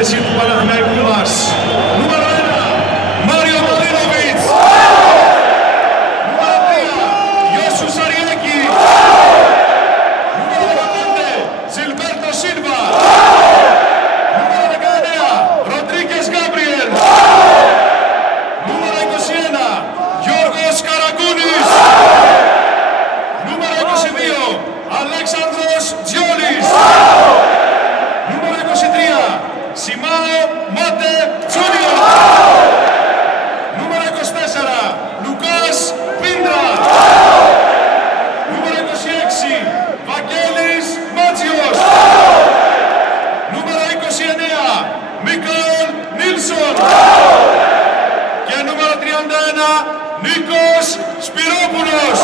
επίθεση του Παναθηναϊκού μας. Νούμερο 1, Μάριο Μαλίνοβιτς. Νούμερο 3, Ιώσου Σαριάκη. Νούμερο 15, Ζιλμπέρτο Σίλβα. Νούμερο 19, Ροντρίγκες Γκάμπριελ. Νούμερο 21, Γιώργος Καραγκούνης. Νούμερο 22, Αλέξανδρος Τζιόλης. Νούμερο 23, Σιμάο Μάτε Τζούνιο. Νούμερο 24, Λουκάς Πίντρα. Νούμερο 26, Βαγγέλης Μάτζιος. Νούμερο 29, Μίκαελ Νίλσον. Και νούμερο 31, Νίκος Σπυρόπουλος.